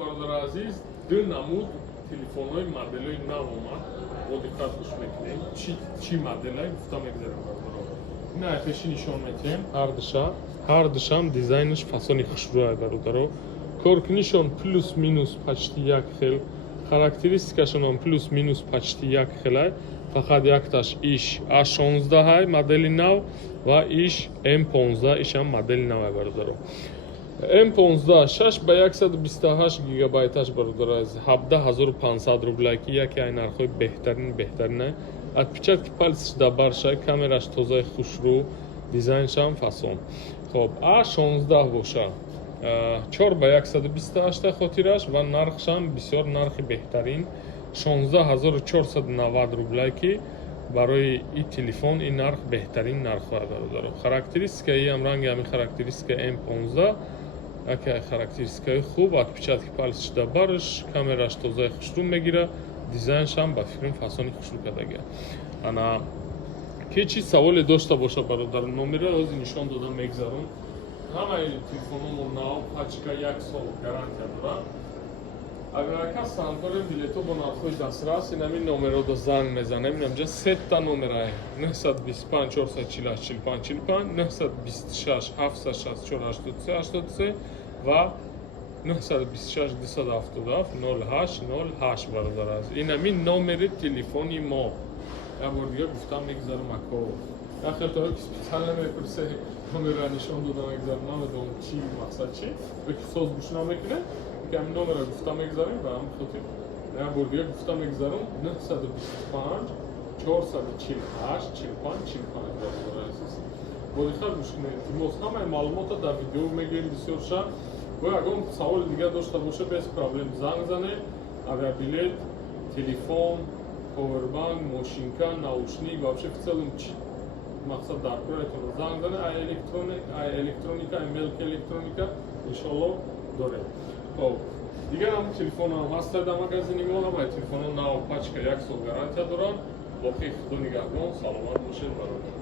бародар азиз, ду намуд телефонҳои моделҳои нав омад. Бодиққат гӯш мекунем. Чӣ моделай гуфта мегзарем бародаро. Ина пеши нишон метем. Ҳар душам дизайнаш фасони хушрӯ бародаро. Коркнишон плюс минус почти як хел. Характеристикашон ҳам плюс минус почти як хелай. Фақат якташ иш A16 модели нав ва иш M15 ишам модели нав бародаро. M15 6 ба 128 гигабайташ бародаро аз 17500 рублайки яке ай нархои беҳтарин. Отпечатки пальцаш да баршай, камераш тозаи хушрӯ, дизайншам фасон. Хоб A16 боша. 4 ба 128 хотираш ва нархшам бисёр нархи беҳтарин 16490 рублайки барои ин телефон ин нарх беҳтарин нархҳои бародаро. Характеристикаи ам ранги ами характеристика M15 яке характеристикаи хуб, отпечатки пальцаш да барш, камераш тозаи хушрӯ мегира, дизайншам ба фикрам фасони хушрӯ кардага. Ана ки чӣ саволе дошта боша бародар, номера ҳозир нишон дода мегзарам. Ҳамаи телефономо нав, пачка 1 сол гарантия дорад. Агар кас санадорем билето бо нархҳои дастрас, ин ҳамин номерода занг мезанем. Инамҷа сетта номерае 925 448 45 45 926 764 83 83 ва 926 277 08 08 бародар аст. Ин ҳамин номери телефони мо. Як бор дига гуфтам мегзарам ако. Ахир то ки специально мепурсе номера нишон дода мегзарам, намедонам чӣ мақсад чӣ. Ки соз гӯш намекуне. Ҳамин номера гуфта мегзарем ба ҳам хотир. Як бор дига гуфта мегзарам 925 448 45 45 бародар азиз. Бодихар гӯш кунед. Имоз ҳамаи маълумота дар видео мегӯем бисёрша. ва ягон саволи дига дошта боша без проблем занг занед. Авиабилет, телефон, повербанк, мошинка, наушник, вообще в целом мақсад дар кӯратон занг занед. Ай электроника, ай мелки электроника иншоалло дорем. Хоб дигар ҳам телефонам ҳастад дар магазини мо, ҳамаи телефонҳо нав, пачка 1 сол гарантия доранд. Боқи худо нигаҳбон, саломат бошед бародар.